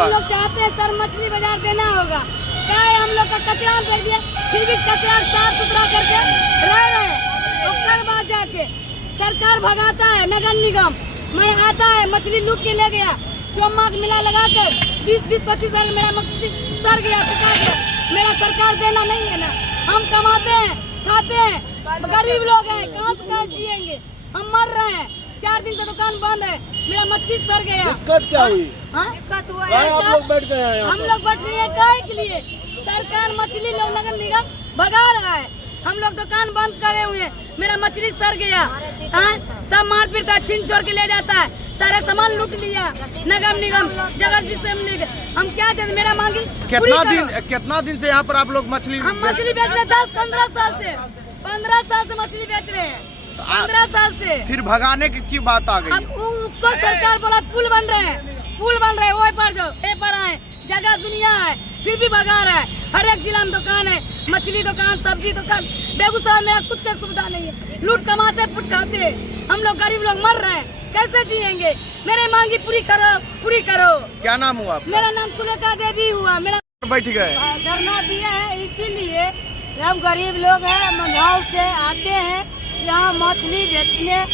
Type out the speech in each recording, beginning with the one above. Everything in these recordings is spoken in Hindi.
हम लोग चाहते हैं सर मछली बाजार देना होगा। क्या है, हम लोग का कचरा फेंक दिया, फिर भी कचरा साफ सुथरा करके रह रहे हैं। और कल बाद जाके सरकार भगाता है, नगर निगम मैं आता है मछली लूट के ले गया, जो मार्क मिला लगा कर 20-25 साल मेरा मछली सड़ गया, पिका गया। मेरा सरकार देना नहीं है ना, हम कमाते हैं खाते हैं, गरीब लोग हैं, कहाँ से कहाँ जिएंगे, हम मर रहे हैं। 4 दिन से दुकान बंद है, मेरा मच्छी सड़ गया। दिक्कत क्या हुई? दिक्कत हुआ है, आप लोग बैठ गए हैं? हम लोग बैठ रहे हैं काहे के लिए? सरकार मछली लोग नगर निगम भगा रहा है, हम लोग दुकान बंद करे हुए हैं, मेरा मछली सड़ गया। सब मार पीटता है, छीन छोड़ के ले जाता है, सारे सामान लूट लिया नगर निगम जगह जिससे हम क्या दें? मेरा मांगी कितना दिन से यहाँ पर आप लोग मछली? हम मछली बेच रहे 10-15 साल से, 15 साल से मछली बेच रहे हैं, 15 साल से। फिर भगाने की बात आ गई। अब उसको सरकार बोला पुल बन रहे हैं, पुल बन रहे हैं, वो पर जाओ, ए पर आए, जगह दुनिया है, फिर भी भगा रहा है। हर एक जिला में दुकान है, मछली दुकान, सब्जी दुकान। बेगूसराय में कुछ का सुविधा नहीं है, लूट कमाते पुट खाते, हम लोग गरीब लोग मर रहे हैं, कैसे जिएंगे? मेरे मांगी पूरी करो, पूरी करो। क्या नाम हुआ? मेरा नाम सुलेखा देवी हुआ। मेरा बैठ गए धरना दिया है, इसीलिए हम गरीब लोग हैं, मंझाव से आते हैं यहाँ मछली बेचने,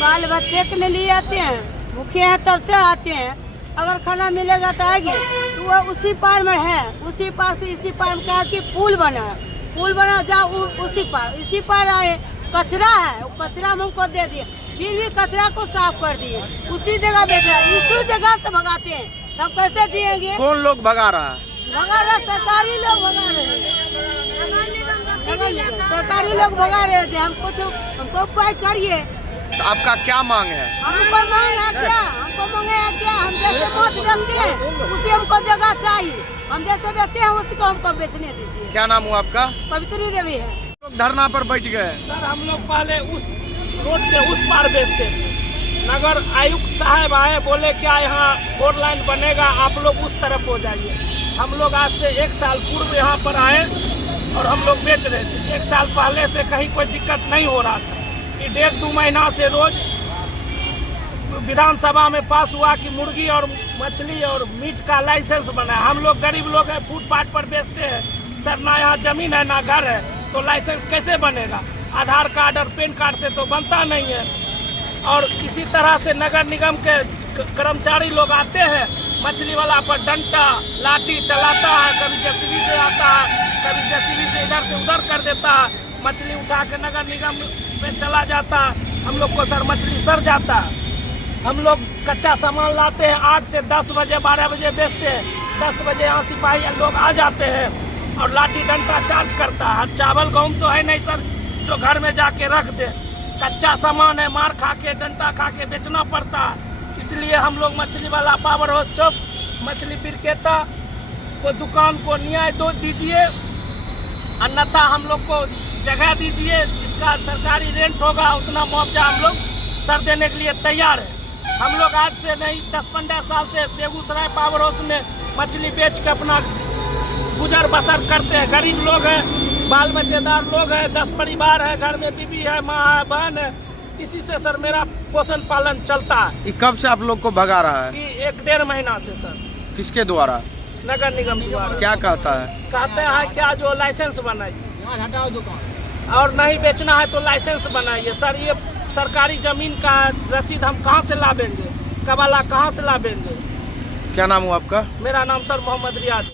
बाल बच्चे के लिए आते हैं, भूखे हैं तब से आते हैं। अगर खाना मिलेगा तो आएंगे, तो वो उसी पार में है, उसी पार से इसी पार में कहा कि पुल बना है, पुल बना जाओ उसी पार, इसी पार आए, कचरा है, वो कचरा हमको दे दिए, फिर भी कचरा को साफ कर दिए, उसी जगह बैठा है, इसी जगह से भगाते हैं, हम कैसे जिएंगे? कौन लोग भगा रहा है? भगा रहे सरकारी लोग, भगा रहे हैं, सरकारी लोग भगा रहे थे। हमको उपाय करिए। तो आपका क्या मांग है? हमको मांग है क्या? हमको मांगे है क्या? हम जैसे मौत बेचते हैं उसी हमको जगह चाहिए, हम जैसे बेचते हैं उसी को हमको बेचने दीजिए। क्या नाम हुआ आपका? पवित्री देवी है। लोग धरना पर बैठ गए। सर हम लोग पहले उस रोड के उस पार बेचते थे, नगर आयुक्त साहब आए, बोले क्या यहाँ 4 लाइन बनेगा, आप लोग उस तरफ हो जाइए। हम लोग आज से 1 साल पूर्व यहाँ पर आए और हम लोग बेच रहे थे। 1 साल पहले से कहीं कोई दिक्कत नहीं हो रहा था। ये 1.5-2 महीना से रोज विधानसभा में पास हुआ कि मुर्गी और मछली और मीट का लाइसेंस बना है। हम लोग गरीब लोग हैं, फुटपाथ पर बेचते हैं सर, ना यहाँ जमीन है ना घर है, तो लाइसेंस कैसे बनेगा? आधार कार्ड और पैन कार्ड से तो बनता नहीं है। और इसी तरह से नगर निगम के कर्मचारी लोग आते हैं, मछली वाला पर डंडा लाठी चलाता है, कभी जेसीबी से आता है, कभी जेसीबी से इधर से उधर कर देता है, मछली उठा के नगर निगम में चला जाता है। हम लोग को सर मछली सड़ जाता है। हम लोग कच्चा सामान लाते हैं, 8 से 10 बजे 12 बजे बेचते हैं, 10 बजे यहाँ सिपाही लोग आ जाते हैं, और लाठी डंडा चार्ज करता है। चावल गेहूँ तो है नहीं सर जो घर में जाके रख दे, कच्चा सामान है, मार खा के डंडा खा के बेचना पड़ता है। इसलिए हम लोग मछली वाला पावर हाउस चौक मछली विक्रेता को दुकान को न्याय दो दीजिए, अन्यथा हम लोग को जगह दीजिए, जिसका सरकारी रेंट होगा उतना मुआवजा हम लोग सर देने के लिए तैयार है। हम लोग आज से नहीं 10-15 साल से बेगूसराय पावर हाउस में मछली बेच के अपना गुजर बसर करते हैं। गरीब लोग हैं, बाल बच्चेदार लोग हैं, 10 परिवार है, घर में बीबी है, माँ है, बहन है, इसी से सर मेरा पोषण पालन चलता है। ये कब से आप लोग को भगा रहा है? कि 1-1.5 महीना से सर। किसके द्वारा? नगर निगम द्वारा। क्या कहता है? कहते हैं क्या जो लाइसेंस बनाइए, हटाओ दुकान, और नहीं बेचना है तो लाइसेंस बनाइए। सर ये सरकारी जमीन का रसीद हम कहाँ से लावेंगे, कबाला कहाँ से लावेंगे? क्या नाम हुआ आपका? मेरा नाम सर मोहम्मद रियाज।